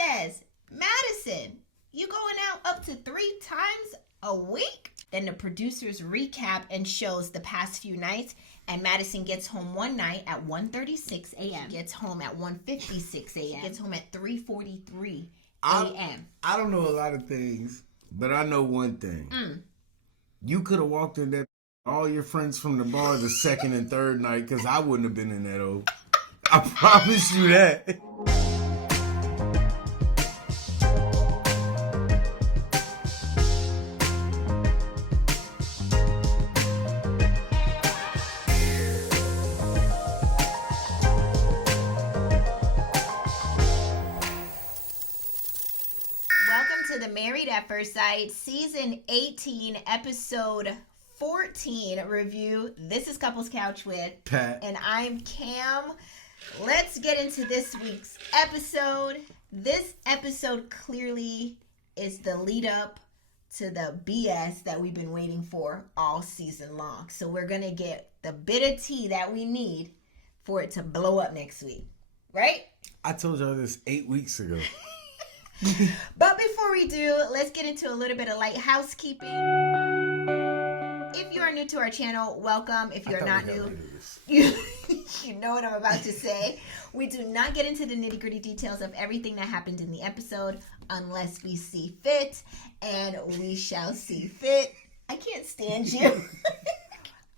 says, Madison, you going out up to 3 times a week? Then the producers recap and shows the past few nights. And Madison gets home one night at 1:36 a.m. She gets home at 1:56 a.m. She gets home at 3:43 a.m. I don't know a lot of things, but I know one thing. You could have walked in that all your friends from the bar the second and third night, because I wouldn't have been in that old. I promise you that. The Married at First Sight season 18 episode 14 review. This is Couples Couch with Pat and I'm Cam. Let's get into this week's episode. This episode clearly is the lead up to the BS that we've been waiting for all season long. So we're gonna get the bit of tea that we need for it to blow up next week, right? I told y'all this 8 weeks ago. But before we do, let's get into a little bit of light housekeeping. If you are new to our channel, welcome. If you're not new, you know what I'm about to say. We do not get into the nitty-gritty details of everything that happened in the episode unless we see fit, and we shall see fit. I can't stand you.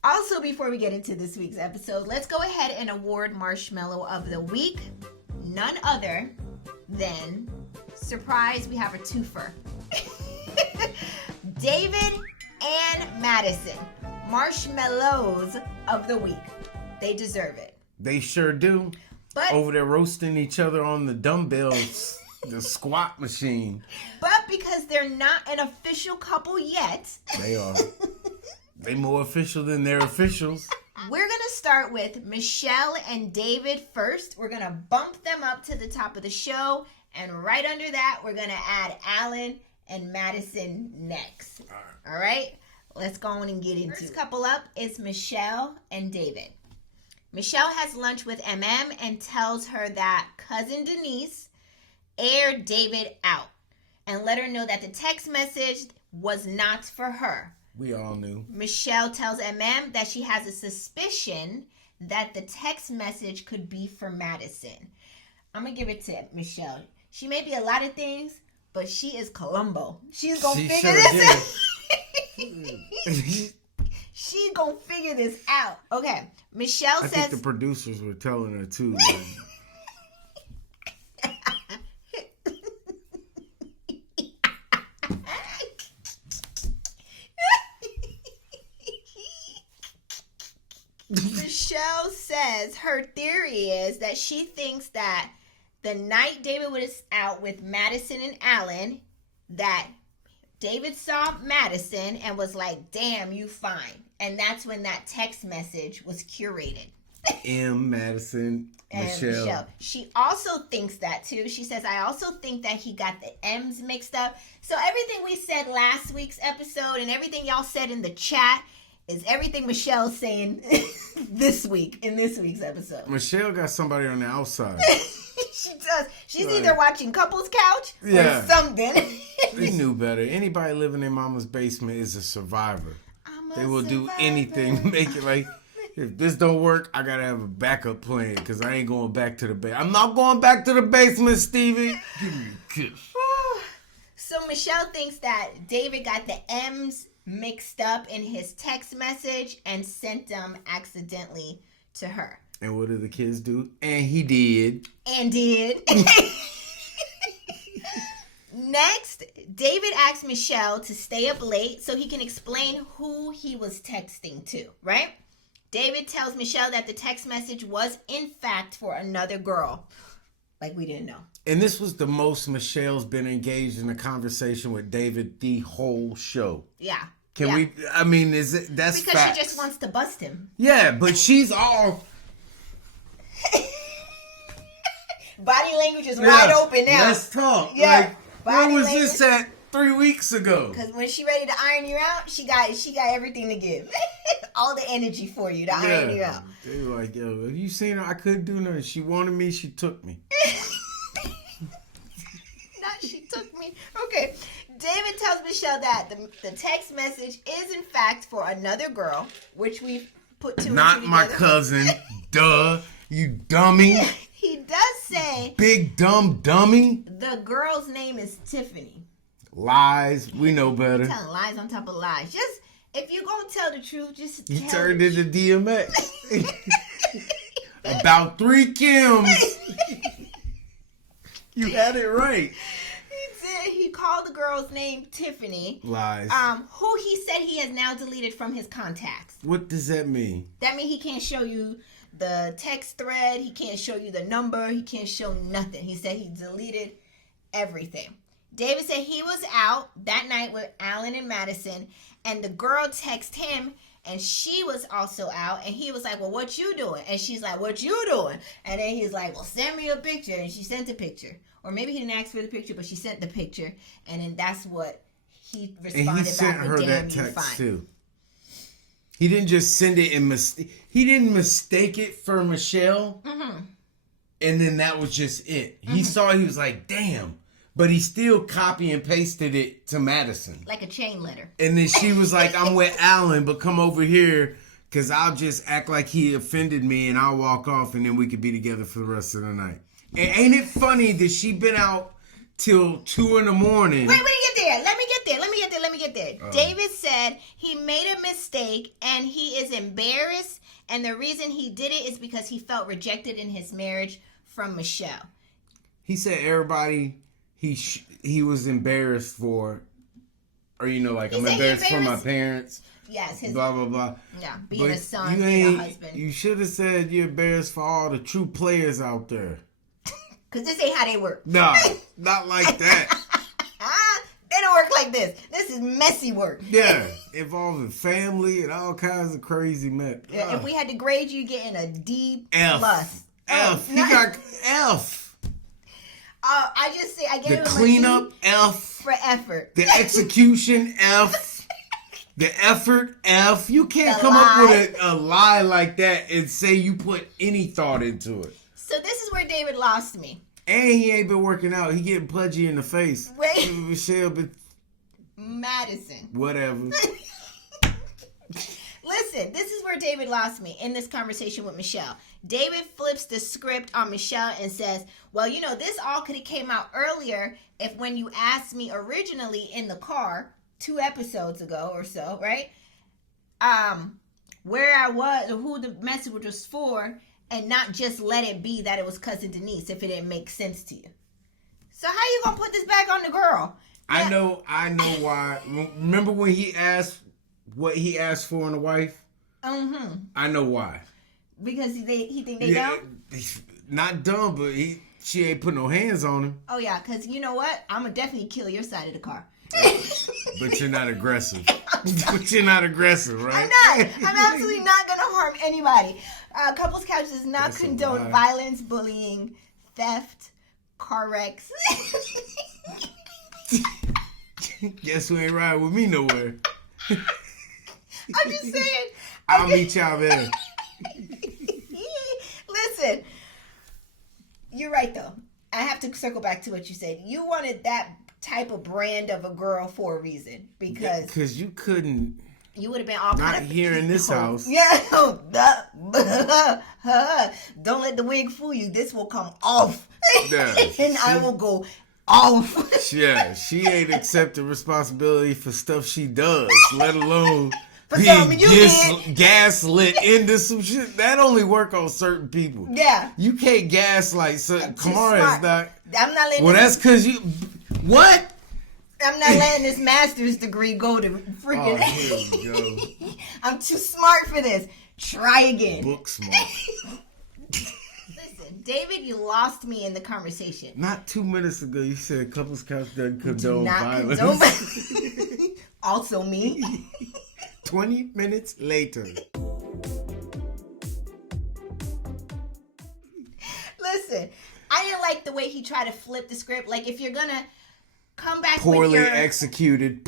Also, before we get into this week's episode, let's go ahead and award Marshmallow of the Week. None other than... surprise, we have a twofer. David and Madison, Marshmallows of the Week. They deserve it. They sure do. But over there roasting each other on the dumbbells, the squat machine. But because they're not an official couple yet. They are. They more official than their officials. We're going to start with Michelle and David first. We're going to bump them up to the top of the show. And right under that, we're going to add Alan and Madison next. All right? Let's go on and get into it. First couple up is Michelle and David. Michelle has lunch with MM and tells her that cousin Denise aired David out and let her know that the text message was not for her. We all knew. Michelle tells MM that she has a suspicion that the text message could be for Madison. I'm going to give it to Michelle. She may be a lot of things, but she is Columbo. She's going to figure this out. She's going to figure this out. Okay. Michelle says... I think the producers were telling her too. Michelle says her theory is that she thinks that the night David was out with Madison and Alan, that David saw Madison and was like, damn, you fine. And that's when that text message was curated. Madison, and Michelle. She also thinks that too. She says, I also think that he got the M's mixed up. So everything we said last week's episode and everything y'all said in the chat is everything Michelle's saying this week, in this week's episode. Michelle got somebody on the outside. She does. She's either watching Couples Couch or something. They knew better. Anybody living in mama's basement is a survivor. They will do anything to make it like, if this don't work, I got to have a backup plan because I ain't going back to the basement. I'm not going back to the basement, Stevie. Give me a kiss. So Michelle thinks that David got the M's mixed up in his text message and sent them accidentally to her. And what did the kids do? And he did. Next, David asks Michelle to stay up late so he can explain who he was texting to, right? David tells Michelle that the text message was, in fact, for another girl. Like we didn't know. And this was the most Michelle's been engaged in a conversation with David the whole show. Yeah. Can we, I mean, that's because facts. She just wants to bust him. Yeah, but she's all... Body language is wide open now. Let's talk. Yeah. Like, where was this at 3 weeks ago? Because when she ready to iron you out, she got everything to give. All the energy for you to iron you out. They were like, yo, have you seen her? I couldn't do nothing. She wanted me, she took me. David tells Michelle that the text message is in fact for another girl, which we've put two and two Not my together. cousin. Duh. You dummy. He does say... Big dumb dummy. The girl's name is Tiffany. Lies. We know better. Telling lies on top of lies. Just, if you're going to tell the truth, just You tell turned it. into DMX. About 3 Kims. You had it right. He called the girl's name Tiffany. Lies. Who he said he has now deleted from his contacts. What does that mean? That means he can't show you the text thread. He can't show you the number. He can't show nothing. He said he deleted everything. David said he was out that night with Alan and Madison, and the girl texted him, and she was also out, and he was like, well, what you doing? And she's like, what you doing? And then he's like, well, send me a picture. And she sent a picture. Or maybe he didn't ask for the picture, but she sent the picture, and then that's what he responded And he sent back her with, that text too. He didn't just send it and he didn't mistake it for Michelle. Mm-hmm. And then that was just it. He saw it, he was like, damn. But he still copy and pasted it to Madison. Like a chain letter. And then she was like, I'm with Alan, but come over here because I'll just act like he offended me and I'll walk off and then we could be together for the rest of the night. And ain't it funny that she been out till 2 a.m? Wait, get there. Let me get there. Oh. David said he made a mistake and he is embarrassed. And the reason he did it is because he felt rejected in his marriage from Michelle. He said everybody he was embarrassed for, or like I'm embarrassed for my parents. Yes, his blah blah blah. Yeah, being a son, you being a husband. You should have said you're embarrassed for all the true players out there. Cause this ain't how they work. No, not like that. They don't work like this. This is messy work. Yeah, involving family and all kinds of crazy mess. Yeah, if we had to grade you, getting a D F. plus. F. He got F. I just say I gave The him cleanup a D F. for effort. The execution F. The effort F. You can't The come lie. up with a lie like that and say you put any thought into it. So this is where David lost me. And he ain't been working out. He getting pudgy in the face. Wait. Michelle, but Madison. whatever. Listen, this is where David lost me in this conversation with Michelle. David flips the script on Michelle and says, well, this all could have came out earlier if when you asked me originally in the car 2 episodes ago or so, right? Where I was, or who the message was for, and not just let it be that it was cousin Denise if it didn't make sense to you. So how you gonna put this back on the girl? I know why. Remember when he asked what he asked for in a wife? Mm-hmm. I know why. Because he think they dumb? Not dumb, but she ain't put no hands on him. Oh yeah, because you know what? I'm gonna definitely kill your side of the car. But you're not aggressive. But you're not aggressive, right? I'm not. I'm absolutely not gonna harm anybody. Couples Couch does not That's a condone lie. violence, bullying, theft, car wrecks. Guess who ain't riding with me nowhere? I'm just saying. I'll meet y'all there. Listen, you're right though. I have to circle back to what you said. You wanted that type of brand of a girl for a reason because you couldn't. you would have been all Not kind of here in this house. Yeah, don't let the wig fool you. This will come off, Yeah. and I will go off. Yeah, she ain't accepting responsibility for stuff she does, let alone For being something you did. gaslit into some shit. That only work on certain people. Yeah, You can't gaslight. So I'm too Kamara is smart. not. I'm not letting. Well, that's because you. What? I'm not letting this master's degree go to freaking. Oh, here we go. I'm too smart for this. Try again. Book smart. Listen, David, you lost me in the conversation. Not 2 minutes ago, you said couples couch doesn't condone Not violence. condone- Also me. 20 minutes later. Listen, I didn't like the way he tried to flip the script. Like, if you're gonna come back with Poorly your... executed.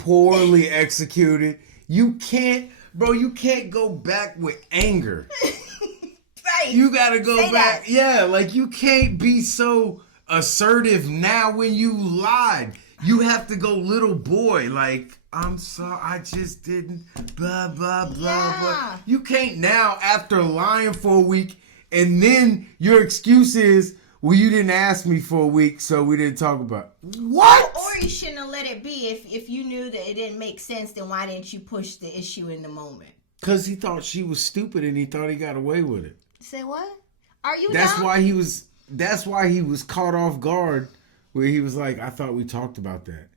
You can't go back with anger. Right. You gotta go Say back. that. Yeah, like you can't be so assertive now when you lied. You have to go little boy. Like, I'm sorry, I just didn't, blah, blah, blah, blah. You can't now, after lying for a week, and then your excuse is, well, you didn't ask me for a week, so we didn't talk about it. What? Or you shouldn't have let it be. If you knew that it didn't make sense, then why didn't you push the issue in the moment? Because he thought she was stupid and he thought he got away with it. Say what? Are you That's dumb? why he was caught off guard, where he was like, I thought we talked about that.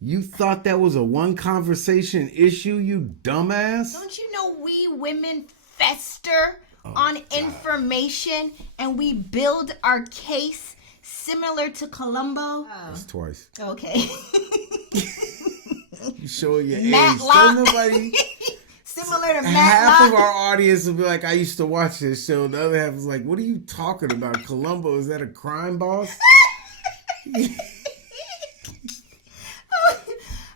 You thought that was a one conversation issue, you dumbass? Don't you know we women fester on information and we build our case similar to Columbo? That's twice. Okay. You showing your age. Matlock. Still nobody. Similar to Matlock. Half of our audience will be like, I used to watch this show. The other half is like, what are you talking about? Columbo, is that a crime boss?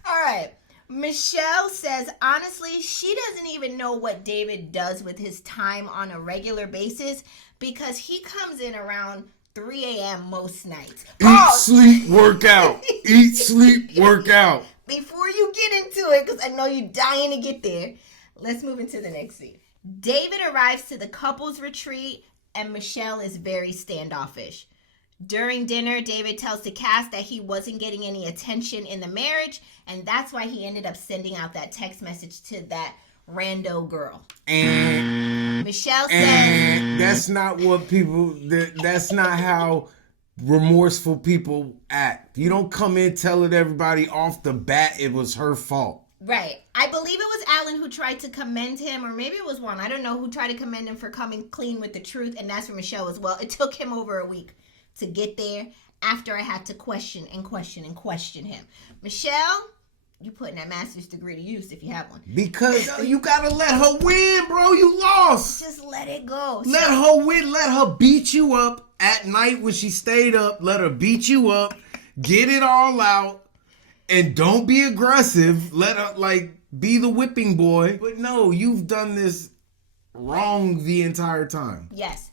All right. Michelle says, honestly, she doesn't even know what David does with his time on a regular basis because he comes in around 3 a.m. most nights. Eat, sleep, work out. Eat, sleep, work out. Before you get into it, because I know you're dying to get there, let's move into the next scene. David arrives to the couples retreat and Michelle is very standoffish. During dinner, David tells the cast that he wasn't getting any attention in the marriage, and that's why he ended up sending out that text message to that rando girl. And Michelle says... That's not what people... That's not how remorseful people act. You don't come in telling everybody off the bat it was her fault. Right. I believe it was Alan who tried to commend him, or maybe it was Juan. I don't know who tried to commend him for coming clean with the truth, and that's for Michelle as well. It took him over a week to get there after I had to question him. Michelle, you putting that master's degree to use if you have one. Because you gotta let her win, bro. You lost. Just let it go. Let her win. Let her beat you up at night when she stayed up. Let her beat you up. Get it all out. And don't be aggressive. Let her, be the whipping boy. But no, you've done this wrong the entire time. Yes.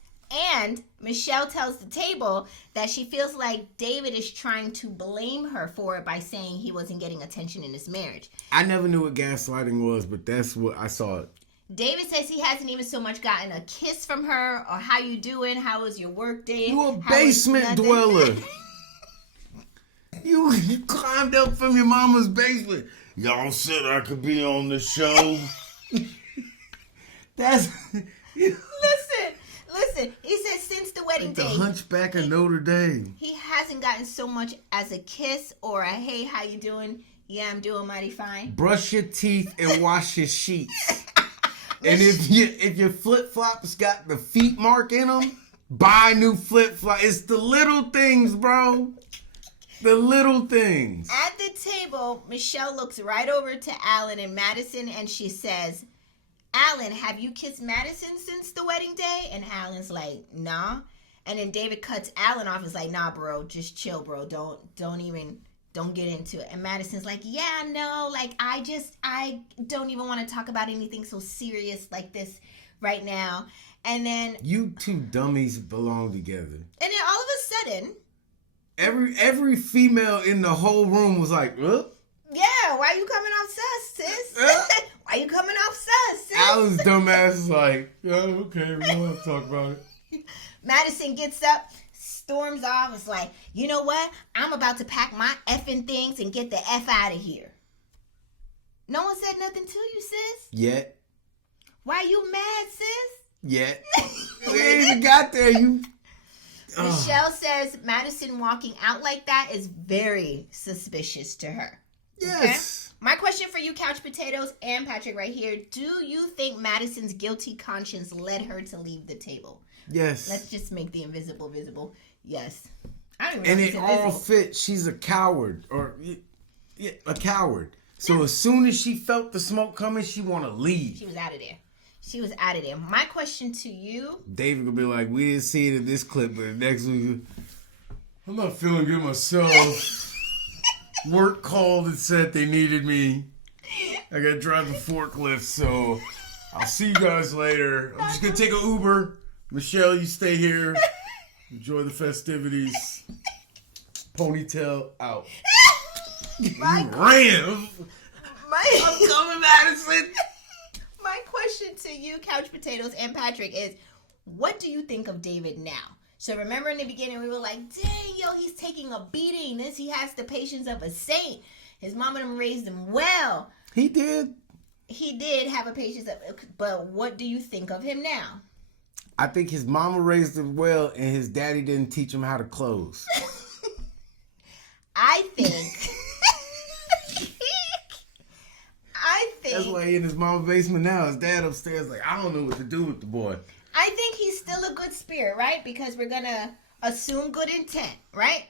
And Michelle tells the table that she feels like David is trying to blame her for it by saying he wasn't getting attention in his marriage. I never knew what gaslighting was, but that's what I saw it. David says he hasn't even so much gotten a kiss from her or how you doing, how was your work day? You a basement dweller. You climbed up from your mama's basement. Y'all said I could be on the show. That's... Listen, he said since the wedding the day. The Hunchback of Notre Dame. He hasn't gotten so much as a kiss or a hey, how you doing? Yeah, I'm doing mighty fine. Brush your teeth and wash your sheets. And if your flip-flops got the feet mark in them, buy new flip-flops. It's the little things, bro. The little things. At the table, Michelle looks right over to Alan and Madison and she says, Alan, have you kissed Madison since the wedding day? And Alan's like, nah. And then David cuts Alan off. He's like, nah, bro, just chill, bro. Don't get into it. And Madison's like, yeah, no, I don't even want to talk about anything so serious like this right now. And then you two dummies belong together. And then all of a sudden, every female in the whole room was like, huh? Yeah, why you coming off sus, sis? Why you coming off sus, sis? Alan's dumbass is like, yeah, okay, we don't have to talk about it. Madison gets up, storms off, is like, you know what? I'm about to pack my effing things and get the F out of here. No one said nothing to you, sis? Yet. Why you mad, sis? Yet. We ain't even got there, you... Michelle says Madison walking out like that is very suspicious to her. Yes. Okay? My question for you, Couch Potatoes and Patrick right here. Do you think Madison's guilty conscience led her to leave the table? Yes. Let's just make the invisible visible. Yes. I don't even and know it all fits. She's a coward. A coward. So as soon as she felt the smoke coming, she want to leave. She was out of there. My question to you. David will be like, we didn't see it in this clip, but next week, I'm not feeling good myself. Work called and said they needed me. I got to drive the forklift, so I'll see you guys later. I'm just going to take an Uber. Michelle, you stay here. Enjoy the festivities. Ponytail out. My ran. I'm coming, Madison. My question to you, Couch Potatoes and Patrick, is what do you think of David now? So remember in the beginning we were like, dang, yo, he's taking a beating. He has the patience of a saint. His mom and him raised him well. He did. He did have a patience but what do you think of him now? I think his mama raised him well and his daddy didn't teach him how to close. I think That's why he in his mama's basement now. His dad upstairs like, I don't know what to do with the boy. I think he's still a good spirit, right? Because we're going to assume good intent, right?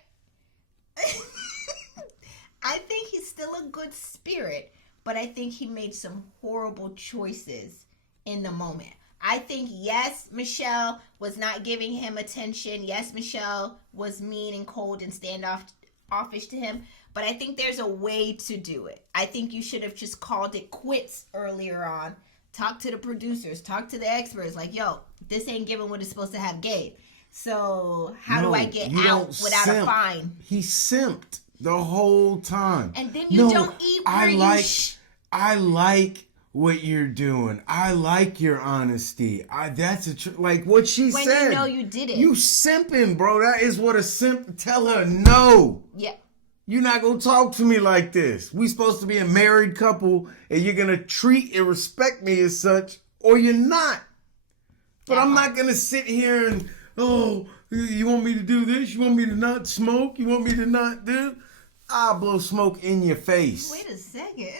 I think he's still a good spirit, but I think he made some horrible choices in the moment. I think, yes, Michelle was not giving him attention. Yes, Michelle was mean and cold and standoffish to him. But I think there's a way to do it. I think you should have just called it quits earlier on. Talk to the producers. Talk to the experts. Like, yo, this ain't giving what it's supposed to have gave. So how do I get out without a fine? He simped the whole time. And then you don't eat where I like what you're doing. I like your honesty. Like what she said. When you know you did it. You simping, bro. That is what a simp. Tell her no. Yeah. You're not going to talk to me like this. We supposed to be a married couple and you're going to treat and respect me as such or you're not. But I'm not going to sit here and, oh, you want me to do this? You want me to not smoke? You want me to not do? I'll blow smoke in your face. Wait a second.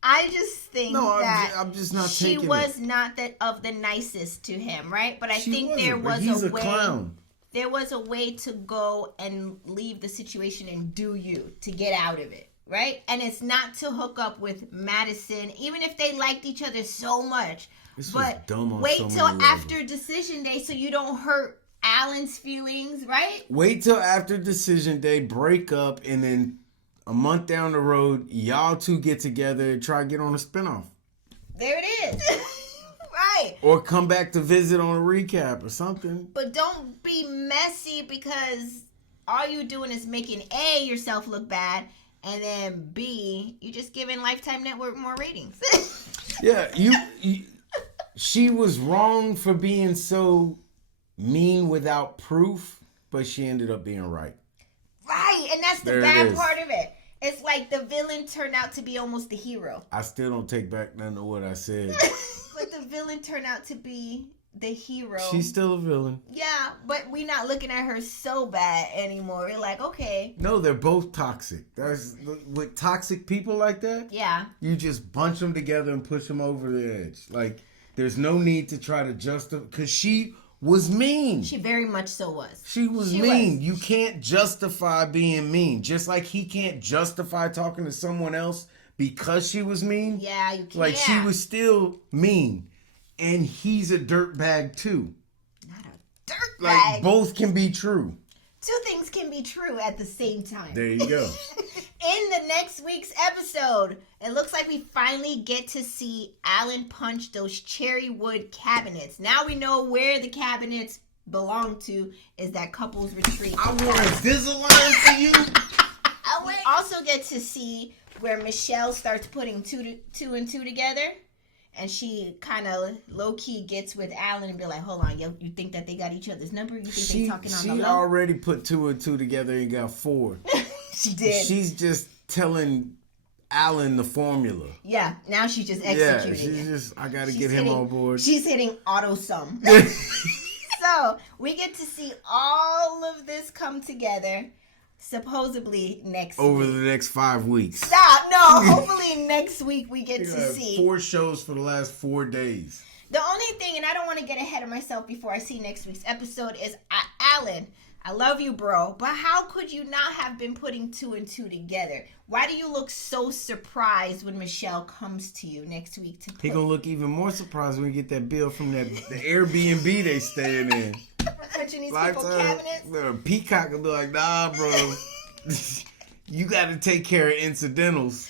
I just think I'm just not she taking was not that of the nicest to him, right? But I think there was he's a way. Clown. There was a way to go and leave the situation and do you to get out of it, right? And it's not to hook up with Madison, even if they liked each other so much. But wait till after decision day so you don't hurt Alan's feelings, right? Wait till after decision day, break up, and then a month down the road, y'all two get together and try to get on a spinoff. There it is. Right. Or come back to visit on a recap or something. But don't be messy because all you doing is making A, yourself look bad, and then B, you just giving Lifetime Network more ratings. Yeah, she was wrong for being so mean without proof, but she ended up being right. Right, and that's the bad part of it. It's like the villain turned out to be almost the hero. I still don't take back none of what I said. But the villain turned out to be the hero. She's still a villain. Yeah, but we're not looking at her so bad anymore. We're like, okay. No, they're both toxic. With toxic people like that, yeah, you just bunch them together and push them over the edge. Like, there's no need to try to justify, because she was mean. She very much so was. She was mean. You can't justify being mean. Just like he can't justify talking to someone else because she was mean. Yeah, you can't. Like, she was still mean. And he's a dirtbag too. Not a dirtbag. Like, both can be true. Two things can be true at the same time. There you go. In the next week's episode, it looks like we finally get to see Alan punch those cherry wood cabinets. Now we know where the cabinets belong to, is that couple's retreat. I want a Invisalign for you. We also get to see where Michelle starts putting two and two together. And she kind of low-key gets with Alan and be like, hold on, you think that they got each other's number? You think they talking on the low? She already put 2 and 2 together and got 4. She did. She's just telling Alan the formula. Yeah, now she's just executing I got to get him on board. She's hitting auto sum. So, we get to see all of this come together. Supposedly next over week. the next 5 weeks. Stop! No, hopefully next week we get to see 4 shows for the last 4 days. The only thing, and I don't want to get ahead of myself before I see next week's episode, is Alan. I love you, bro, but how could you not have been putting 2 and 2 together? Why do you look so surprised when Michelle comes to you next week to put... He gonna look even more surprised when we get that bill from the Airbnb they staying in. Punching these people cabinets? The Peacock will be like, nah, bro. You got to take care of incidentals.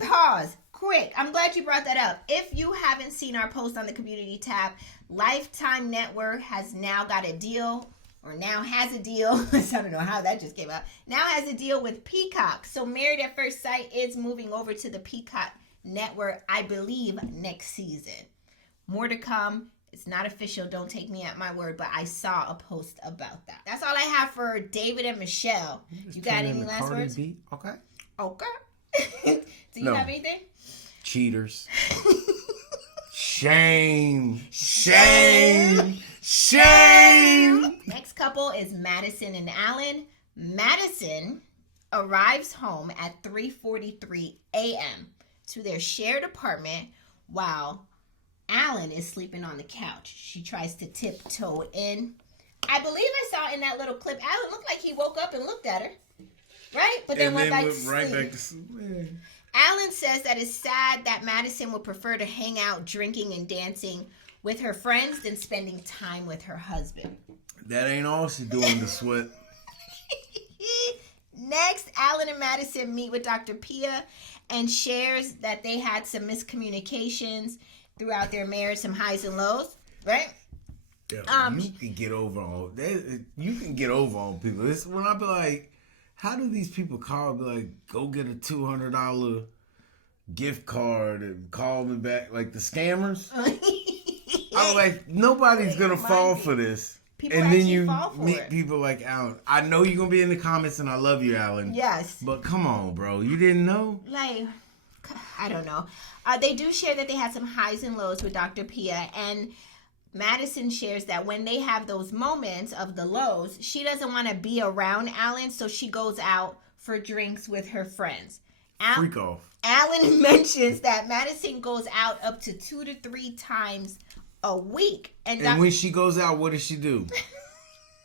Pause. Quick. I'm glad you brought that up. If you haven't seen our post on the community tab, Lifetime Network has now got a deal or now has a deal. I don't know how that just came out. Now has a deal with Peacock. So Married at First Sight is moving over to the Peacock network, I believe, next season. More to come. It's not official. Don't take me at my word, but I saw a post about that. That's all I have for David and Michelle. You got any last words? Okay. Okay. Do you have anything? Cheaters. Shame. Shame. Shame. Next couple is Madison and Alan. Madison arrives home at 3:43 a.m. to their shared apartment while Alan is sleeping on the couch. She tries to tiptoe in. I believe I saw in that little clip, Alan looked like he woke up and looked at her. Right? But then went back to sleep. Right back to sleep. Alan says that it's sad that Madison would prefer to hang out drinking and dancing with her friends than spending time with her husband. That ain't all she doing to sweat. Next, Alan and Madison meet with Dr. Pia and shares that they had some miscommunications throughout their marriage, some highs and lows, right? Yeah, you can get over on that. You can get over on people. It's when I be like, how do these people call? Be like, go get a $200 gift card and call me back, like the scammers. I'm like, nobody's gonna fall for this. People and then you meet it. people like Alan. I know you're gonna be in the comments, and I love you, Alan. Yes, but come on, bro, you didn't know? Like, I don't know. They do share that they had some highs and lows with Dr. Pia, and Madison shares that when they have those moments of the lows, she doesn't want to be around Alan, so she goes out for drinks with her friends. Freak off. Alan mentions that Madison goes out up to 2 to 3 times a week. And when she goes out, what does she do?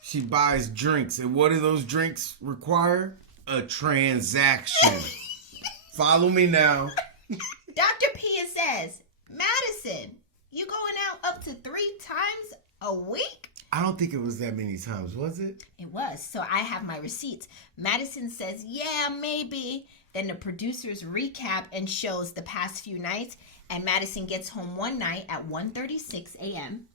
She buys drinks. And what do those drinks require? A transaction. Follow me now. Dr. Pia says, Madison, you going out up to 3 times a week? I don't think it was that many times, was it? It was. So I have my receipts. Madison says, yeah, maybe. Then the producers recap and shows the past few nights. And Madison gets home one night at 1:36 a.m.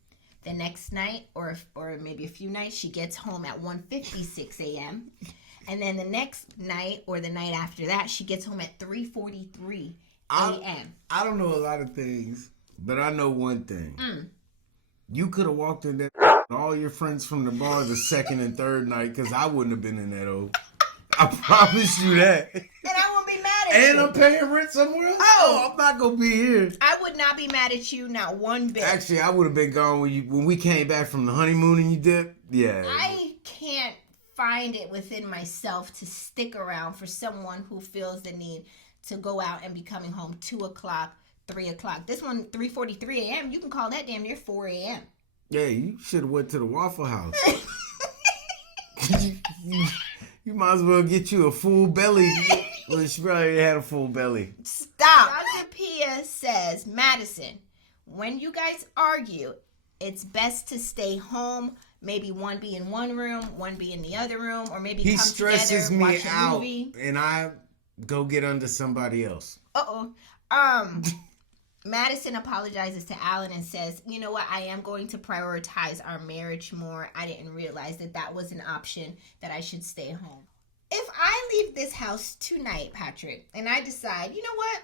The next night, or maybe a few nights, she gets home at 1:56 a.m. And then the next night, or the night after that, she gets home at 3:43 a.m. I don't know a lot of things, but I know one thing. You could have walked in there all your friends from the bar the second and third night, because I wouldn't have been in that old. I promise you that. And I won't be mad at you. And I'm paying rent somewhere else? Oh, I'm not going to be here. I would not be mad at you, not one bit. Actually, I would have been gone when we came back from the honeymoon and you dipped. Yeah. I can't find it within myself to stick around for someone who feels the need to go out and be coming home 2 o'clock, 3 o'clock. This one, 3:43 a.m., you can call that damn near 4 a.m. Yeah, you should have went to the Waffle House. You might as well get you a full belly. Well, she probably had a full belly. Stop. Dr. Pia says, Madison, when you guys argue, it's best to stay home. Maybe one be in one room, one be in the other room, or maybe he come stresses together, me watch a out, movie. And I go get under somebody else. Madison apologizes to Alan and says, you know what, I am going to prioritize our marriage more. I didn't realize that was an option, that I should stay home. If I leave this house tonight, Patrick, and I decide, you know what,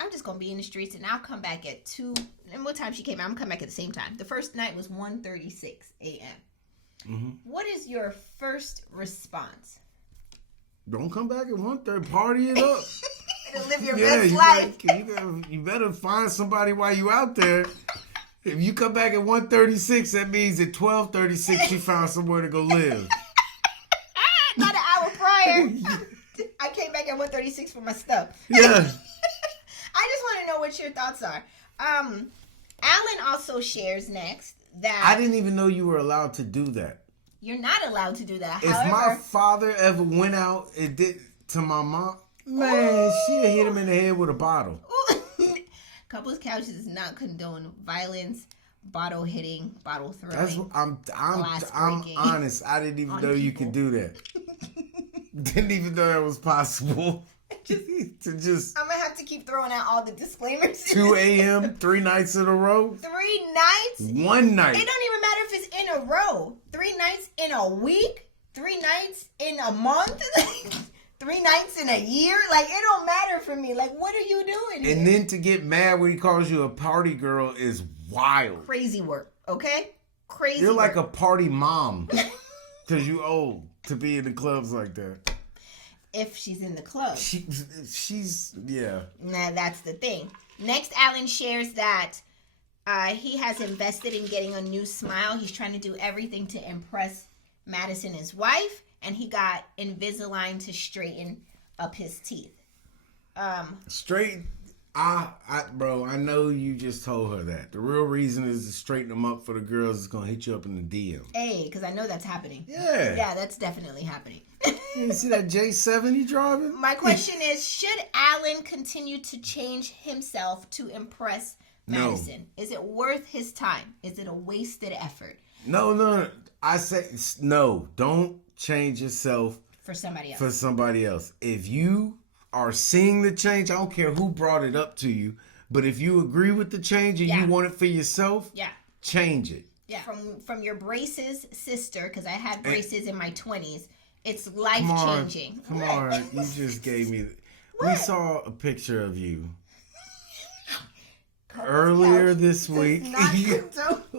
I'm just going to be in the streets and I'll come back at 2. And what time she came out? I'm going to come back at the same time. The first night was 1:36 a.m. Mm-hmm. What is your first response? Don't come back at 1:30. Party it up. Live your best life. You better find somebody while you out there. If you come back at 1:36, that means at 12:36 you found somewhere to go live. Not an hour prior. I came back at 1:36 for my stuff. Yeah. I just want to know what your thoughts are. Alan also shares next that I didn't even know you were allowed to do that. You're not allowed to do that. If my father ever went out and did to my mom, man, she'd hit him in the head with a bottle. Couples Couches is not condone violence, bottle hitting, bottle throwing. That's what I'm honest. I didn't even know you could do that. Didn't even know that was possible. I'm gonna have to keep throwing out all the disclaimers. 2 a.m. 3 nights in a row. 3 nights. 1 night. It don't even matter if it's in a row, 3 nights in a week, 3 nights in a month, 3 nights in a year. Like, it don't matter for me. Like, what are you doing here? And then to get mad when he calls you a party girl is wild. Crazy work, okay? Crazy You're work. like a party mom because you old to be in the clubs like that. If she's in the club. She's, yeah. Nah, that's the thing. Next, Alan shares that he has invested in getting a new smile. He's trying to do everything to impress Madison, his wife, and he got Invisalign to straighten up his teeth. Bro, I know you just told her that. The real reason is to straighten them up for the girls that's going to hit you up in the DM. Hey, because I know that's happening. Yeah. Yeah, that's definitely happening. You see that J7 he driving? My question is, should Alan continue to change himself to impress Madison? No. Is it worth his time? Is it a wasted effort? No. I say no. Don't change yourself for somebody else. If you are seeing the change, I don't care who brought it up to you, but if you agree with the change and you want it for yourself, change it. Yeah. From your braces sister, because I had braces in my 20s, it's life changing. Come on, you just gave me. We saw a picture of you earlier this week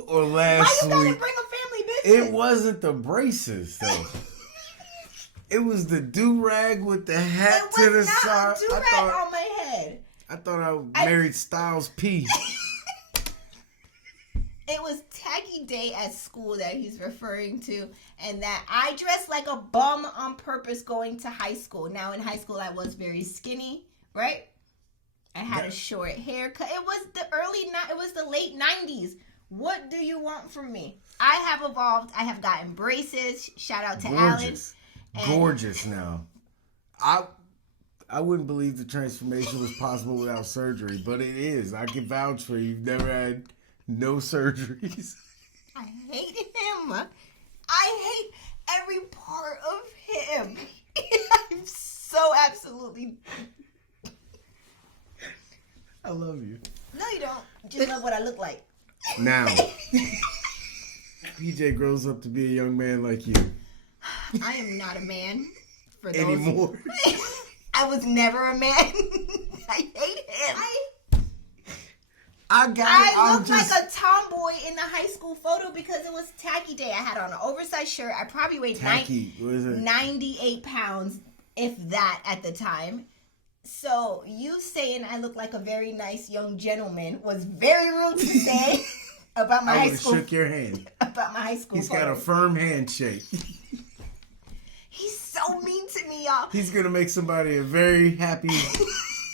or last week. Why you gotta bring a family business? It wasn't the braces though. It was the do-rag with the hat to the side. It was not a do-rag on my head. I thought I married Styles P. It was tacky day at school that he's referring to, and that I dressed like a bum on purpose going to high school. Now, in high school, I was very skinny, right? I had a short haircut. It was the late 90s. What do you want from me? I have evolved. I have gotten braces. Shout out to Alan. Gorgeous now. I wouldn't believe the transformation was possible without surgery, but it is. I can vouch for you. You've never had no surgeries. I hate him. I hate every part of him. I'm so absolutely... I love you. No, you don't. Just love what I look like. Now, PJ grows up to be a young man like you. I am not a man. For those anymore. I was never a man. I hate him. I looked like a tomboy in the high school photo because it was tacky day. I had on an oversized shirt. I probably weighed 98 pounds, if that, at the time. So you saying I look like a very nice young gentleman was very rude to say about my high school. I shook your hand. About my high school. He's got a firm handshake. He's so mean to me, y'all. He's gonna make somebody a very happy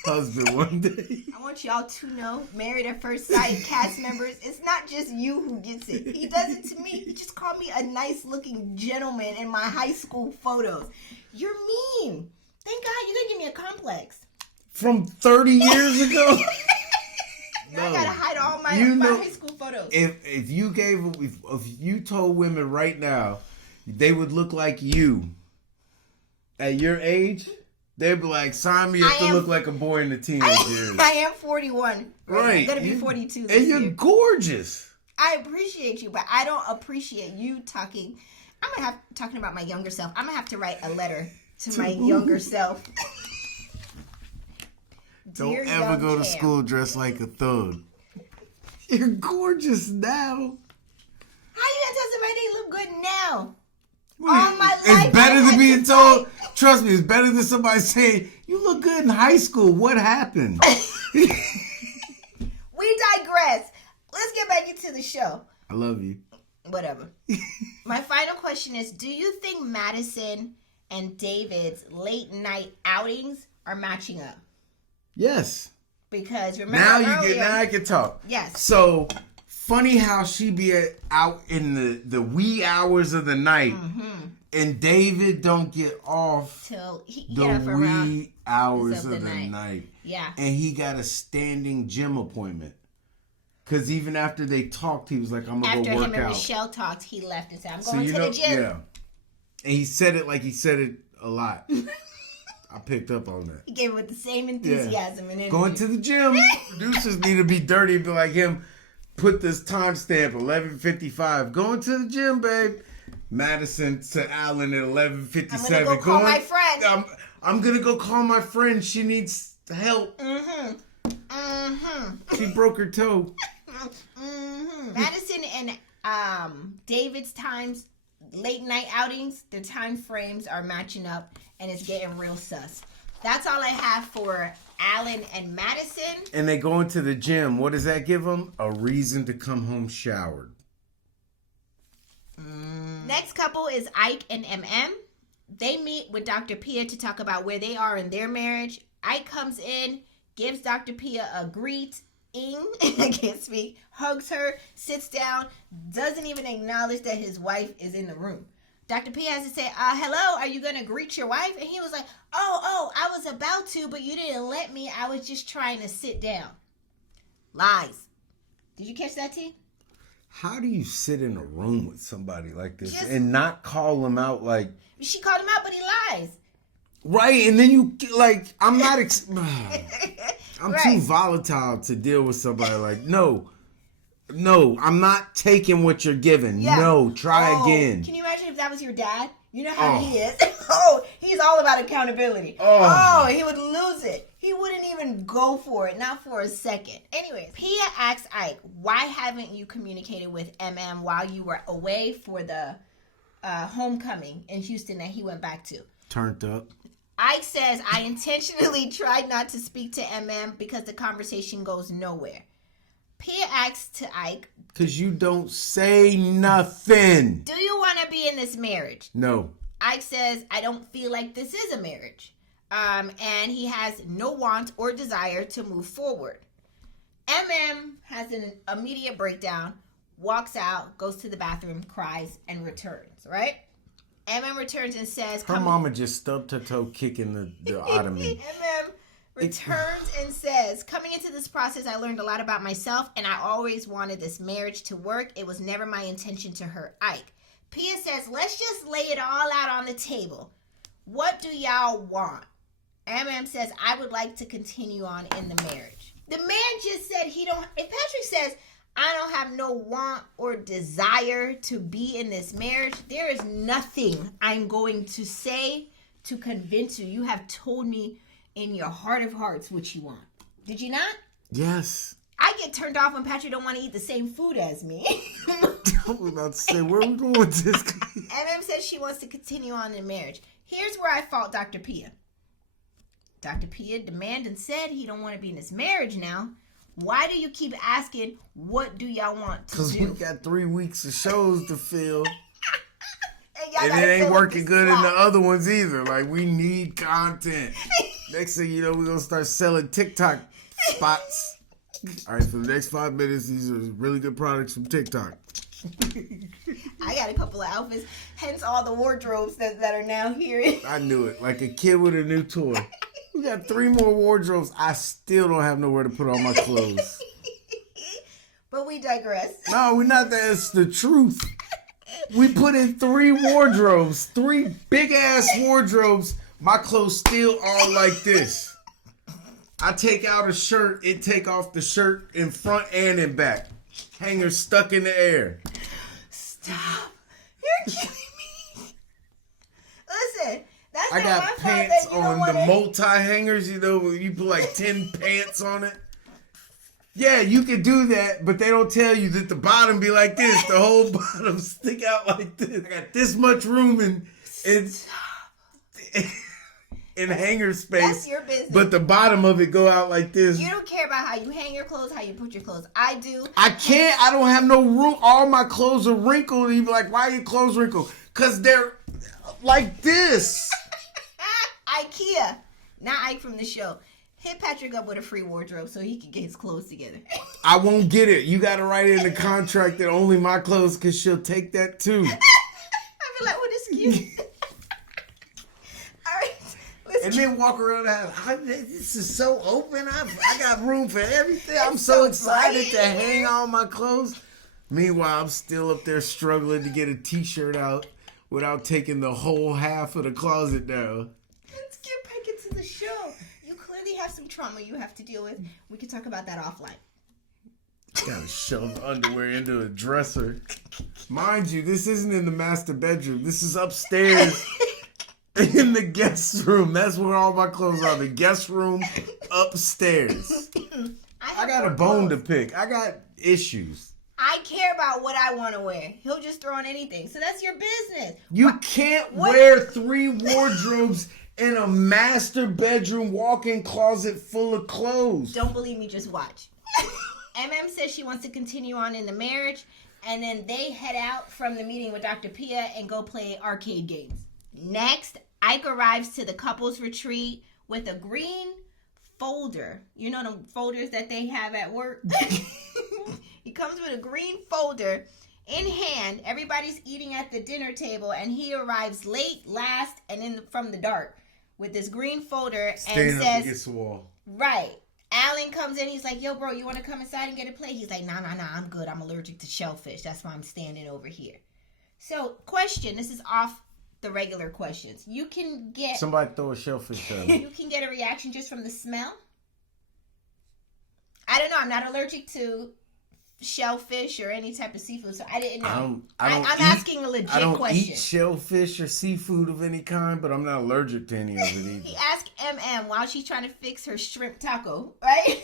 husband one day. I want y'all to know, Married at First Sight cast members, it's not just you who gets it. He does it to me. He just called me a nice looking gentleman in my high school photos. You're mean. Thank God you're gonna give me a complex. From 30 years ago? No. I gotta hide all my high school photos. If you told women right now they would look like you at your age, they'd be like, sign me up to look like a boy in the teenage years. I am 41. Right. I'm gonna be 42 this year. And you're gorgeous. I appreciate you, but I don't appreciate you talking. Talking about my younger self. I'm gonna have to write a letter to my younger self. Don't ever go to school dressed like a thug. You're gorgeous now. How you gonna tell somebody they look good now? All my life, it's better than being told. Trust me, it's better than somebody saying, you look good in high school. What happened? We digress. Let's get back into the show. I love you. Whatever. My final question is, do you think Madison and David's late night outings are matching up? Yes. Because remember now I can talk. Yes. So funny how she be out in the wee hours of the night, and David don't get off till the wee hours of the night. Yeah. And he got a standing gym appointment. Because even after they talked, he was like, I'm going to go work out. After him and Michelle talked, he left and said, I'm going to the gym. Yeah. And he said it like he said it a lot. I picked up on that. He gave it with the same enthusiasm. Yeah. Going to the gym. Producers need to be dirty and be like him. put this timestamp 11:55. Going to the gym, babe. Madison to Alan at 11:57. I'm gonna go call my friend. I'm gonna go call my friend. She needs help. She broke her toe. Madison and David's times, late night outings, their time frames are matching up, and it's getting real sus. That's all I have for Alan and Madison. And they go into the gym. What does that give them? A reason to come home showered. Next couple is Ike and MM. They meet with Dr. Pia to talk about where they are in their marriage. Ike comes in, gives Dr. Pia a greeting. I can't speak. Hugs her, sits down, doesn't even acknowledge that his wife is in the room. Dr. Pia has to say, hello, are you going to greet your wife? And he was like, oh, I was about to, but you didn't let me. I was just trying to sit down. Lies. Did you catch that, T? How do you sit in a room with somebody like this and not call them out like... She called him out, but he lies. Right, and then you, like, I'm not... I'm right. too volatile to deal with somebody like, no, I'm not taking what you're giving. Yeah. No, try again. Can you imagine if that was your dad? You know how he is. He's all about accountability. He would lose it. He wouldn't even go for it, not for a second. Anyways, Pia asks Ike, why haven't you communicated with MM while you were away for the homecoming in Houston that he went back to? Turned up. Ike says, I intentionally tried not to speak to MM because the conversation goes nowhere. Pia asks to Ike, because you don't say nothing. Do you want to be in this marriage? No. Ike says, I don't feel like this is a marriage. And he has no want or desire to move forward. MM has an immediate breakdown, walks out, goes to the bathroom, cries, and returns, right? MM returns and says... Her mama just stubbed her toe kicking the ottoman. MM returns and says, coming into this process, I learned a lot about myself, and I always wanted this marriage to work. It was never my intention to hurt Ike. Pia says, let's just lay it all out on the table. What do y'all want? MM says, I would like to continue on in the marriage. The man just said he don't... If Patrick says... I don't have no want or desire to be in this marriage, there is nothing I'm going to say to convince you. You have told me in your heart of hearts what you want. Did you not? Yes. I get turned off when Patrick don't want to eat the same food as me. I was about to say, where are we going with this? MM says she wants to continue on in marriage. Here's where I fault Dr. Pia. Dr. Pia demanded and said he don't want to be in this marriage now. Why do you keep asking, what do y'all want to do? Because we got 3 weeks of shows to fill. and it ain't working good in the other ones either. Like, we need content. Next thing you know, we're going to start selling TikTok spots. All right, for the next 5 minutes, these are really good products from TikTok. I got a couple of outfits, hence all the wardrobes that are now here. I knew it. Like a kid with a new toy. We got 3 more wardrobes. I still don't have nowhere to put all my clothes. But we digress. No, we're not. That's the truth. We put in 3 wardrobes. 3 big-ass wardrobes. My clothes still are like this. I take out a shirt. It take off the shirt in front and in back. Hangers stuck in the air. Stop. You're killing me. Listen. That's I got pants on the multi-hangers, you know, you put like 10 pants on it. Yeah, you can do that, but they don't tell you that the bottom be like this. The whole bottom stick out like this. I got this much room in hanger space. That's your business. But the bottom of it go out like this. You don't care about how you hang your clothes, how you put your clothes. I do. I can't. I don't have no room. All my clothes are wrinkled. And you be like, why are your clothes wrinkled? Because they're like this. IKEA, not Ike from the show. Hit Patrick up with a free wardrobe so he can get his clothes together. I won't get it. You got to write in the contract that only my clothes, because she'll take that too. I feel like, what is cute? All right. And then walk around the house. This is so open. I got room for everything. I'm so excited to hang all my clothes. Meanwhile, I'm still up there struggling to get a t-shirt out without taking the whole half of the closet down. Let's get back into the show. You clearly have some trauma you have to deal with. We can talk about that offline. Gotta shove underwear into a dresser. Mind you, this isn't in the master bedroom. This is upstairs in the guest room. That's where all my clothes are. The guest room upstairs. I got a bone to pick. I got issues. I care about what I want to wear. He'll just throw on anything. So that's your business. You can't wear 3 wardrobes in a master bedroom walk-in closet full of clothes. Don't believe me, just watch. MM says she wants to continue on in the marriage, and then they head out from the meeting with Dr. Pia and go play arcade games. Next, Ike arrives to the couples retreat with a green folder. You know the folders that they have at work? He comes with a green folder in hand. Everybody's eating at the dinner table, and he arrives late, last, and from the dark with this green folder and says, up against the wall. Right. Alan comes in. He's like, yo, bro, you want to come inside and get a plate? He's like, nah, I'm good. I'm allergic to shellfish. That's why I'm standing over here. So, question. This is off the regular questions. You can get... Somebody throw a shellfish at me. You can get a reaction just from the smell? I don't know. I'm not allergic to shellfish or any type of seafood, so I didn't know. I'm asking a legit question. I don't eat shellfish or seafood of any kind, but I'm not allergic to any of it either. He asked MM while she's trying to fix her shrimp taco, right?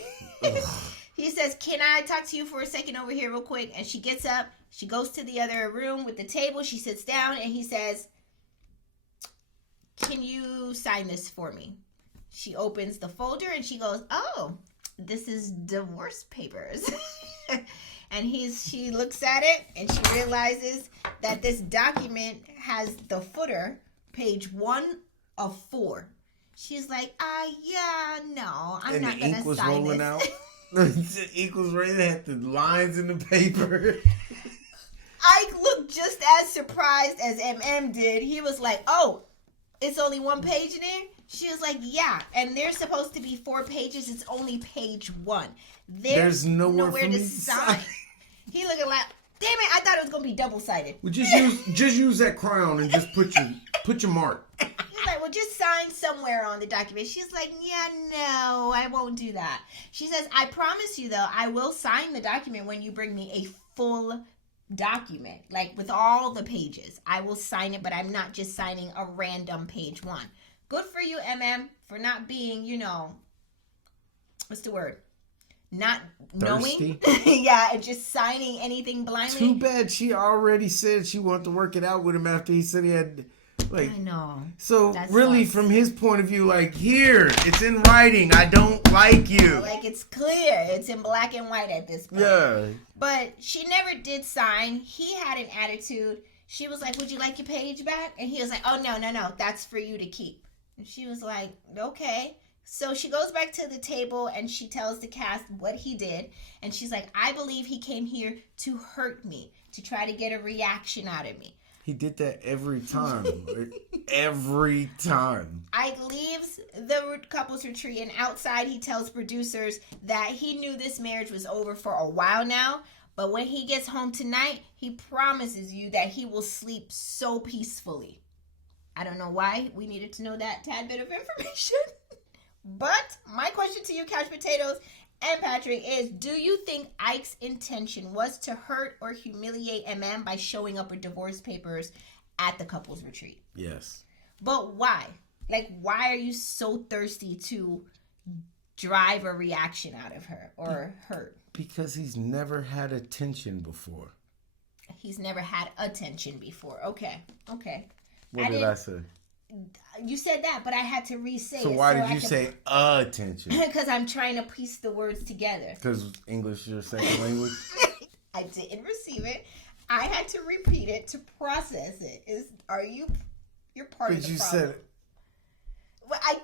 He says, can I talk to you for a second over here real quick? And she gets up. She goes to the other room with the table. She sits down, and he says, can you sign this for me? She opens the folder, and she goes, oh, this is divorce papers. And she looks at it, and she realizes that this document has the footer, page 1 of 4. She's like, yeah, no, I'm not going to sign this. And the ink was rolling out. The ink was ready. They had the lines in the paper. I looked just as surprised as MM did. He was like, oh, it's only 1 page in there? She was like, yeah, and there's supposed to be 4 pages. It's only page 1. There's nowhere to sign. He looking like, damn it, I thought it was going to be double-sided. Well, just use that crown and just put your mark. He's like, well, just sign somewhere on the document. She's like, yeah, no, I won't do that. She says, I promise you, though, I will sign the document when you bring me a full document, like with all the pages. I will sign it, but I'm not just signing a random page 1. Good for you, MM, for not being, what's the word? Not thirsty. Knowing. Yeah, and just signing anything blindly. Too bad she already said she wanted to work it out with him after he said he had, I know. So that really, sucks. From his point of view, here, it's in writing. I don't like you. It's clear. It's in black and white at this point. Yeah. But she never did sign. He had an attitude. She was like, would you like your page back? And he was like, oh, no. That's for you to keep. And she was like, okay. So she goes back to the table and she tells the cast what he did. And she's like, I believe he came here to hurt me, to try to get a reaction out of me. He did that every time. Every time. Ike leaves the couples retreat, and outside he tells producers that he knew this marriage was over for a while now. But when he gets home tonight, he promises you that he will sleep so peacefully. I don't know why we needed to know that tad bit of information. But my question to you, Couch Potatoes and Patrick, is do you think Ike's intention was to hurt or humiliate MM by showing up with divorce papers at the couples retreat? Yes. But why? Why are you so thirsty to drive a reaction out of her or hurt? Because he's never had attention before. He's never had attention before. Okay. What did I say? You said that, but I had to re-say it. So why did you say attention? Because I'm trying to piece the words together. Because English is your second language? I didn't receive it. I had to repeat it to process it. You're part of the problem. But you said it.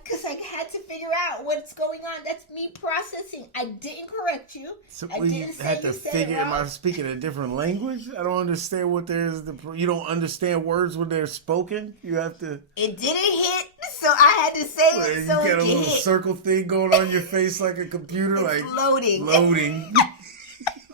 Because I had to figure out what's going on. That's me processing. I didn't correct you. So you had to figure, am I speaking a different language? I don't understand what there's. You don't understand words when they're spoken? You have to. It didn't hit, so I had to say it. So you got a little circle thing going on your face like a computer. It's loading.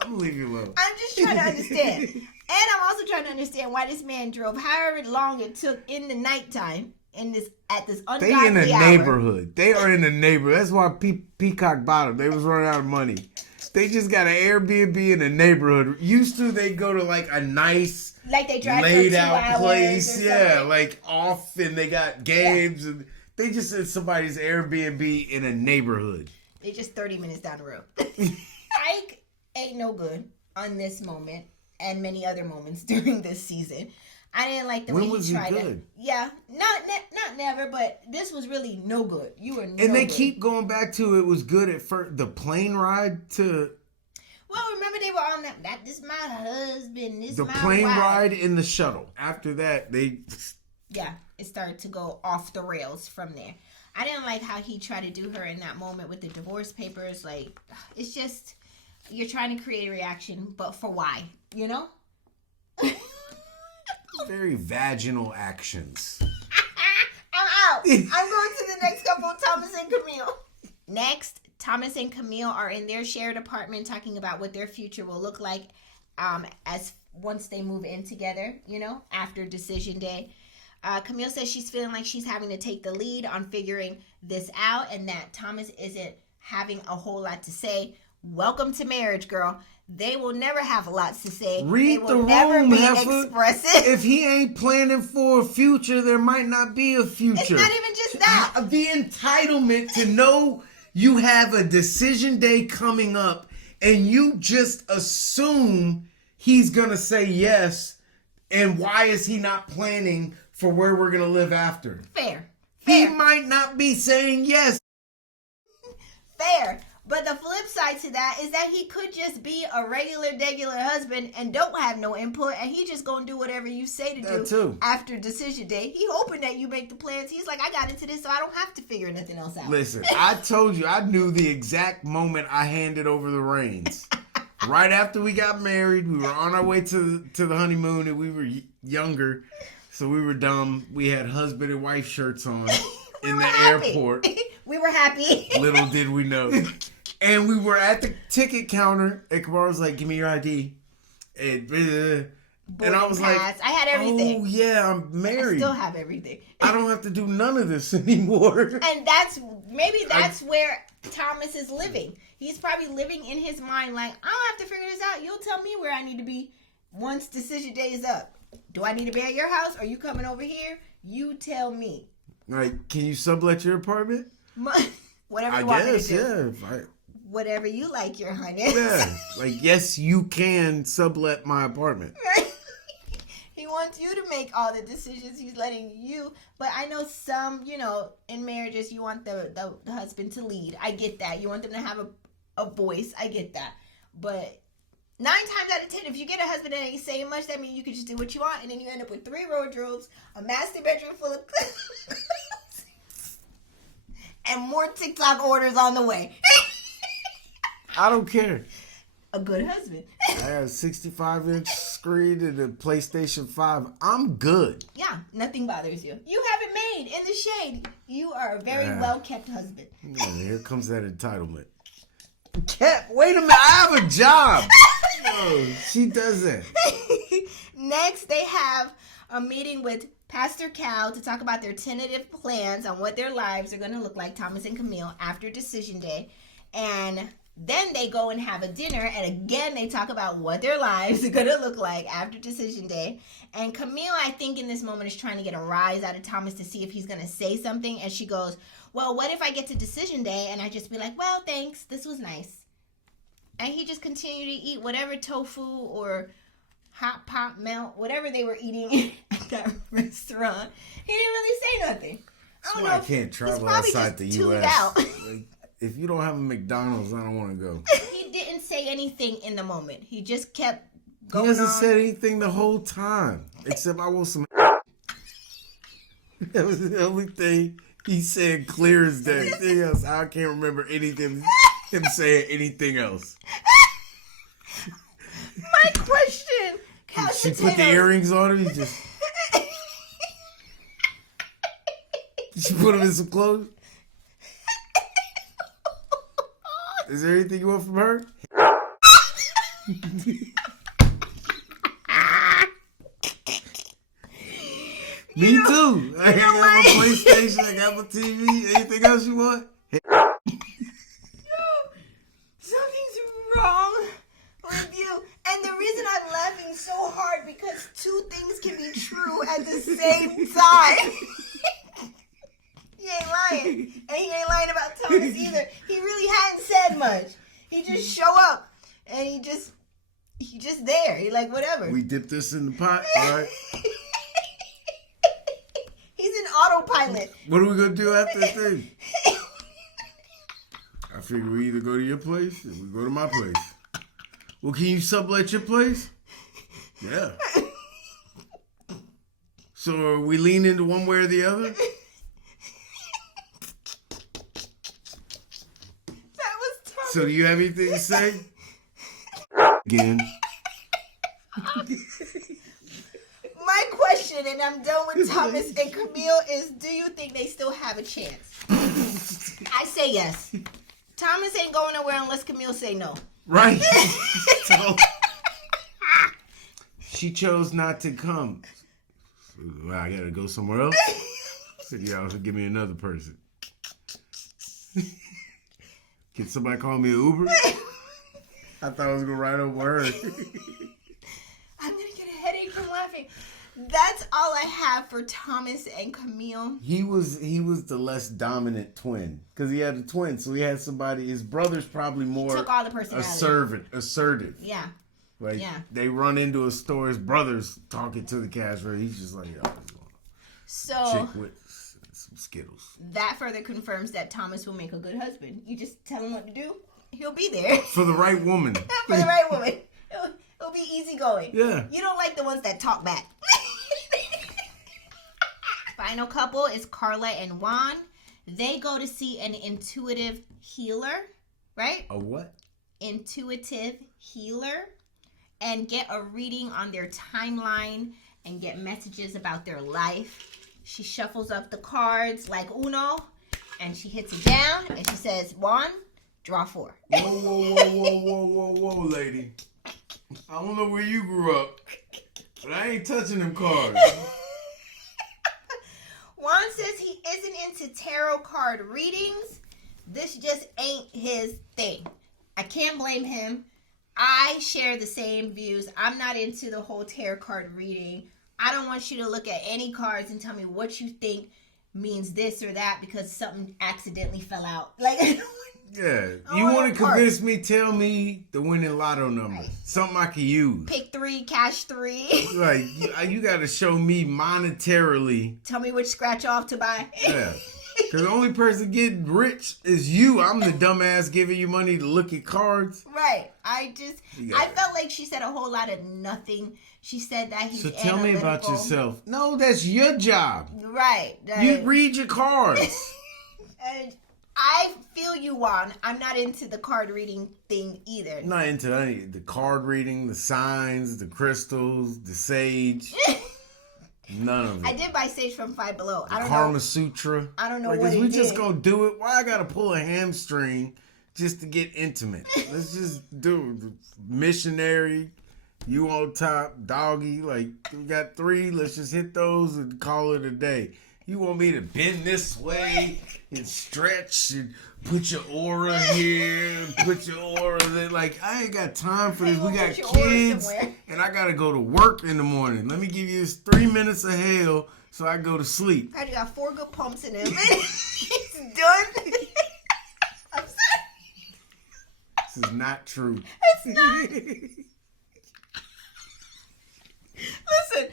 I'm leaving you alone. I'm just trying to understand. And I'm also trying to understand why this man drove however long it took in the nighttime. At this ungodly They in the hour. neighborhood. They are in the neighborhood. That's why Peacock bought them. They was running out of money. They just got an Airbnb in a neighborhood. Used to, they go to like a nice, like they drive laid for 2 out hours place. or Yeah, something. like off, and they got games, and they just said somebody's Airbnb in a neighborhood. They just 30 minutes down the road. Ike ain't no good on this moment and many other moments during this season. I didn't like the way he tried to. Yeah, not never, but this was really no good. You were no good. And they keep going back to it was good at first. The plane ride to. Well, remember they were on that. This my husband. This the my plane wife. ride in the shuttle. After that, they. Yeah, it started to go off the rails from there. I didn't like how he tried to do her in that moment with the divorce papers. Like, it's just you're trying to create a reaction, but for why? You know. Very vaginal actions. I'm out. I'm going to the next couple, Thomas and Camille. Next, Thomas and Camille are in their shared apartment talking about what their future will look like as once they move in together, you know, after decision day. Camille says she's feeling like she's having to take the lead on figuring this out and that Thomas isn't having a whole lot to say. Welcome to marriage, girl. They will never have lots to say. Read they the will never room, be heifer. expressive. If he ain't planning for a future, there might not be a future. It's not even just that. The entitlement to know you have a decision day coming up and you just assume he's going to say yes, and why is he not planning for where we're going to live after? Fair. He might not be saying yes. Fair. But the flip side to that is that he could just be a regular husband and don't have no input, and he just gonna do whatever you say to do too. After decision day. He hoping that you make the plans. He's like, I got into this, so I don't have to figure nothing else out. Listen, I told you, I knew the exact moment I handed over the reins. Right after we got married, we were on our way to the honeymoon, and we were younger, so we were dumb. We had husband and wife shirts on in the airport. We were happy. Little did we know. And we were at the ticket counter, and Kamara was like, give me your ID. And I was like, I had everything. Oh, yeah, I'm married. I still have everything. I don't have to do none of this anymore. And maybe that's where Thomas is living. He's probably living in his mind like, I don't have to figure this out. You'll tell me where I need to be once decision day is up. Do I need to be at your house? Are you coming over here? You tell me. Like, can you sublet your apartment? Whatever you want me to do. Yeah. Whatever you like, your honey. Yeah. Like, yes, you can sublet my apartment. He wants you to make all the decisions. He's letting you. But I know some, in marriages, you want the husband to lead. I get that. You want them to have a voice. I get that. But 9 times out of 10, if you get a husband that ain't saying much, that means you can just do what you want. And then you end up with 3 wardrobes, a master bedroom full of clothes, and more TikTok orders on the way. I don't care. A good husband. I have a 65-inch screen and a PlayStation 5. I'm good. Yeah, nothing bothers you. You have it made in the shade. You are a very well-kept husband. Yeah, here comes that entitlement. Wait a minute, I have a job. No, she doesn't. Next, they have a meeting with Pastor Cal to talk about their tentative plans on what their lives are going to look like, Thomas and Camille, after decision day. And then they go and have a dinner, and again they talk about what their lives are going to look like after decision day. And Camille, I think in this moment, is trying to get a rise out of Thomas to see if he's going to say something. And she goes, well, what if I get to decision day and I just be like, well, thanks, this was nice. And he just continued to eat whatever tofu or hot pot melt, whatever they were eating at that restaurant. He didn't really say nothing. That's why I can't travel outside the U.S. Out. Like, if you don't have a McDonald's, I don't want to go. He didn't say anything in the moment. He just kept going on. He hasn't said anything the whole time. Except I want some. That was the only thing he said clear as day. Anything else, I can't remember anything, him saying anything else. My question. She put the earrings on him. He just. She put him in some clothes. Is there anything you want from her? Me too. I got my PlayStation. I got my TV. Anything else you want? Something's wrong. because two things can be true at the same time. He ain't lying. And he ain't lying about Thomas either. He really hadn't said much. He just show up and he just there. He like, whatever. We dip this in the pot, all right? He's an autopilot. What are we going to do after the thing? I figure we either go to your place or we go to my place. Well, can you sublet your place? Yeah. So are we leaning to one way or the other? That was tough. So do you have anything to say? Again. My question, and I'm done with Thomas and Camille, is do you think they still have a chance? I say yes. Thomas ain't going nowhere unless Camille say no. Right. So, she chose not to come. Well, I gotta go somewhere else. So y'all should give me another person. Can somebody call me an Uber? I thought I was gonna ride over her. I'm gonna get a headache from laughing. That's all I have for Thomas and Camille. He was the less dominant twin because he had a twin, so he had somebody. His brother's probably more Took all the personality. assertive. Yeah. Like Yeah. they run into a store, his brother's talking to the cash register. He's just like, So chick with some Skittles. that further confirms that Thomas will make a good husband. You just tell him what to do, he'll be there. For the right woman. For the right woman. It'll be easygoing. Yeah. You don't like the ones that talk back. Final couple is Carla and Juan. They go to see an intuitive healer, right? A what? Intuitive healer, and get a reading on their timeline and get messages about their life. She shuffles up the cards like Uno, and she hits it down, and she says, Juan, draw 4. Whoa, lady. I don't know where you grew up, but I ain't touching them cards. Juan says he isn't into tarot card readings. This just ain't his thing. I can't blame him. I share the same views. I'm not into the whole tarot card reading. I don't want you to look at any cards and tell me what you think means this or that because something accidentally fell out. Like, yeah, you want to convince me? Tell me the winning lotto number, right. Something I can use. Pick 3, cash 3. Like you got to show me monetarily. Tell me which scratch off to buy. Yeah, because the only person getting rich is you. I'm the dumbass giving you money to look at cards. Right. I felt like she said a whole lot of nothing. She said that he's analytical. So tell me about yourself. No, that's your job. Right. You read your cards. And I feel you, Juan. I'm not into the card reading thing either. I'm not into any the card reading, the signs, the crystals, the sage. None of it. I did buy sage from Five Below. I don't Karma know. Sutra. I don't know like, what we it just did. gonna do it. Why I gotta pull a hamstring just to get intimate? Let's just do it. Missionary. You on top, doggy. Like we got 3. Let's just hit those and call it a day. You want me to bend this way and stretch and put your aura here and put your aura there? Like, I ain't got time for this. We got kids and I got to go to work in the morning. Let me give you this 3 minutes of hell so I go to sleep. I got 4 good pumps in him. He's done. I'm sorry. This is not true. It's not. Listen,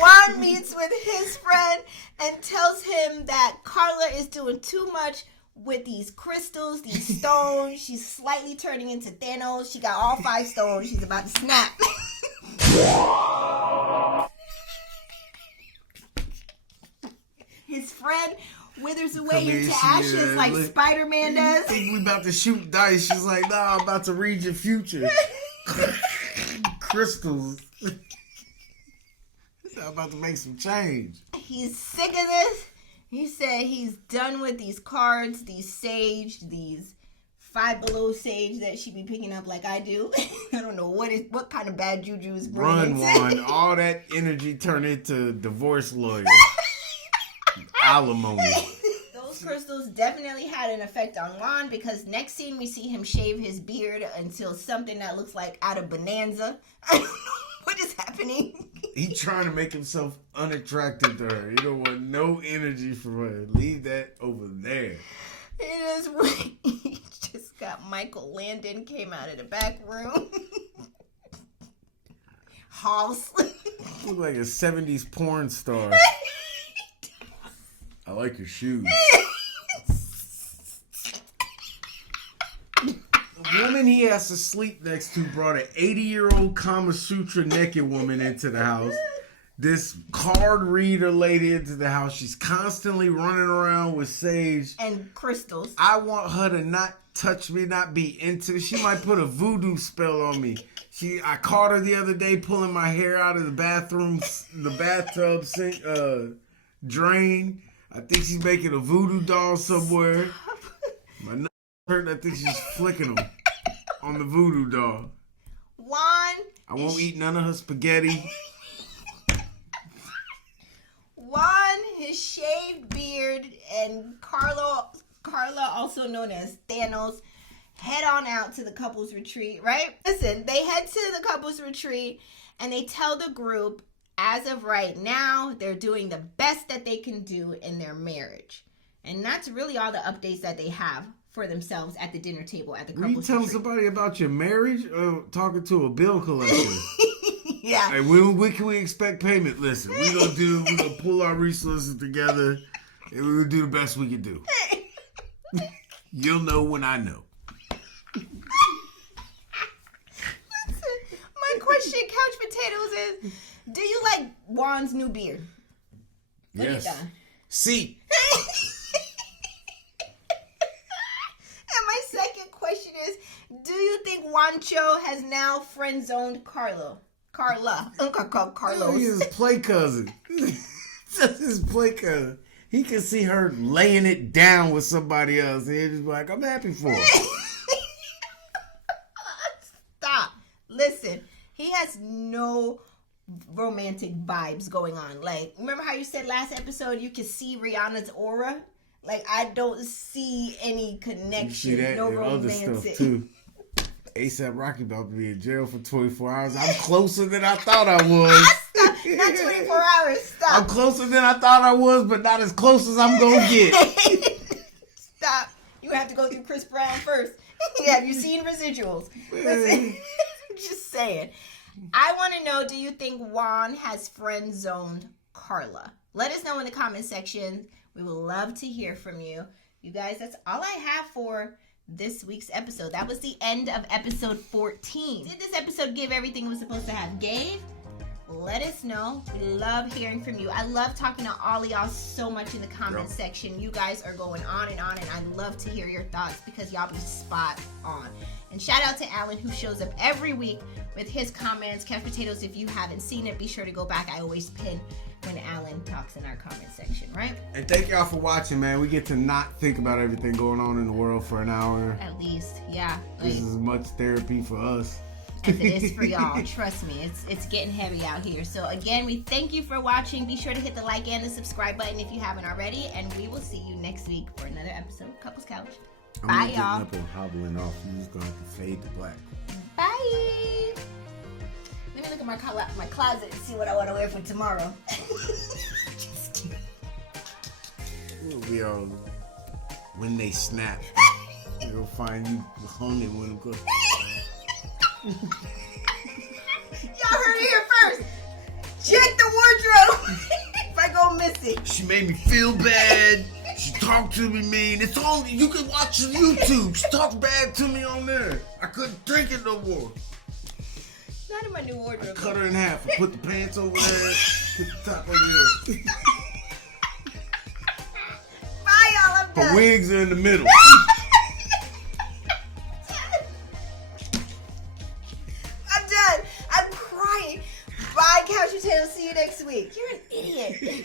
Juan meets with his friend and tells him that Carla is doing too much with these crystals, these stones. She's slightly turning into Thanos. She got all 5 stones. She's about to snap. His friend withers away into ashes like Spider-Man does. Think we about to shoot dice. She's like, nah, I'm about to read your future. Crystals. I'm about to make some change. He's sick of this. He said he's done with these cards, these sage, these Five Below sage that she be picking up like I do. I don't know what kind of bad juju is bringing. Run, Juan. All that energy turned into divorce lawyer. Alimony. Those crystals definitely had an effect on Juan because next scene we see him shave his beard until something that looks like out of Bonanza. I don't know what is happening. He trying to make himself unattractive to her. He don't want no energy from her. Leave that over there. He just got Michael Landon came out of the back room. House. Look like a 70s porn star. I like your shoes. The woman he has to sleep next to brought an 80-year-old Kama Sutra naked woman into the house. This card reader lady into the house. She's constantly running around with sage. And crystals. I want her to not touch me, not be into. She might put a voodoo spell on me. I caught her the other day pulling my hair out of the bathtub sink, drain. I think she's making a voodoo doll somewhere. My nut hurt. I think she's flicking them on the voodoo doll. Juan. I won't eat none of her spaghetti. Juan, his shaved beard, and Carla, also known as Thanos, head on out to the couples retreat, right? Listen, they head to the couples retreat and they tell the group, as of right now, they're doing the best that they can do in their marriage. And that's really all the updates that they have for themselves at the dinner table at the couples retreat. Were you telling somebody about your marriage or talking to a bill collector? Yeah. Hey, when can we expect payment? Listen, we're gonna pull our resources together and we're gonna do the best we can do. You'll know when I know. Listen, my question, Couch Potatoes, is: do you like Juan's new beard? Yes. See. And my second question is: do you think Juancho has now friend-zoned Carla? Carlos. He's his play cousin. That's his play cousin. He can see her laying it down with somebody else. And he's just like, I'm happy for her. Stop. Listen, he has no romantic vibes going on. Like, remember how you said last episode you could see Rihanna's aura? Like, I don't see any connection. You see that? No romantic. Other stuff too. ASAP Rocky about to be in jail for 24 hours. I'm closer than I thought I was. Stop. Not 24 hours. Stop. I'm closer than I thought I was, but not as close as I'm going to get. Stop. You have to go through Chris Brown first. Have you seen Residuals? Listen, just saying. I want to know, do you think Juan has friend-zoned Carla? Let us know in the comment section. We would love to hear from you. You guys, that's all I have for this week's episode. That was the end of episode 14. Did this episode give everything it was supposed to have? Gave? Let us know. We love hearing from you. I love talking to all of y'all so much in the comment section. You guys are going on, and I love to hear your thoughts because y'all be spot on. And shout out to Alan, who shows up every week with his comments. Couch Potatoes, if you haven't seen it, be sure to go back. I always pin when Alan talks in our comment section, right? And thank y'all for watching, man. We get to not think about everything going on in the world for an hour. At least, yeah. This is as much therapy for us as it is for y'all. Trust me, it's getting heavy out here. So again, we thank you for watching. Be sure to hit the like and the subscribe button if you haven't already, and we will see you next week for another episode of Couples Couch. Bye, y'all. I'm up and hobbling off. You're just gonna have to fade to black. Bye. Let me look at my closet and see what I want to wear for tomorrow. Just kidding. We'll be on When They Snap. You'll find you hung in one of them. Y'all heard it here first. Check the wardrobe if I go missing. She made me feel bad. She talked to me mean. It's on. You can watch it on YouTube. She talked bad to me on there. I couldn't drink it no more. Not in my new wardrobe. I cut her in half. I put the pants over there. Put the top over there. Bye, y'all. I'm done. Her wigs are in the middle. I'm done. I'm crying. Bye, Couch Potatoes. See you next week. You're an idiot.